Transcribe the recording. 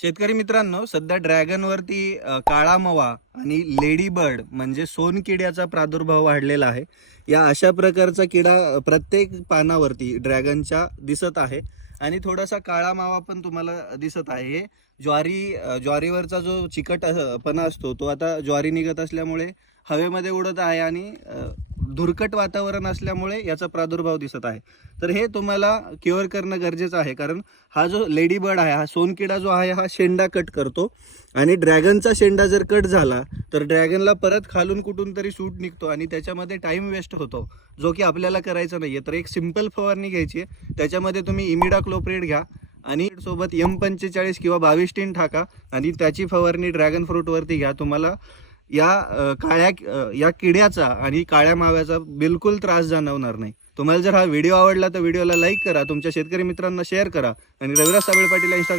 शेतकरी मित्रांनो, सध्या ड्रॅगनवरती काळा मवा आणि लेडी बर्ड म्हणजे सोनकिड्याचा प्रादुर्भाव वाढलेला आहे. या अशा प्रकारचा किडा प्रत्येक पानावरती ड्रॅगनच्या दिसत आहे आणि थोडासा काळा मावा पण तुम्हाला दिसत आहे. हे ज्वारीवरचा जो चिकटपणा असतो तो आता ज्वारी निघत असल्यामुळे हवेमध्ये उडत आहे आणि धुरकट वातावरण असल्यामुळे याचा प्रादुर्भाव दिसत आहे. तर हे तुम्हाला क्युअर करणं गरजेचं आहे, कारण हा जो लेडी बर्ड आहे, हा सोनकिडा जो आहे हा शेंडा कट करतो आणि ड्रॅगनचा शेंडा जर कट झाला तर ड्रॅगनला परत खालून कुठून तरी सूट निघतो आणि त्याच्यामध्ये टाइम वेस्ट होतो, जो की आपल्याला करायचा नाहीये. तर एक सिंपल फवारणी घ्यायची आहे. त्याच्यामध्ये तुम्ही इमिडाक्लोप्रिड घ्या आणि सोबत M45 किंवा 22 टीन टाका आणि त्याची फवारणी ड्रॅगन फ्रूटवरती घ्या. तुम्हाला या किड्याचा आणि काळ्या माव्याचा बिलकुल त्रास जाणवणार नाही. तुम्हाला जर हा व्हिडिओ आवडला तर व्हिडिओला लाईक करा, तुमच्या शेतकरी मित्रांना शेअर करा आणि रविराज साबळे पाटील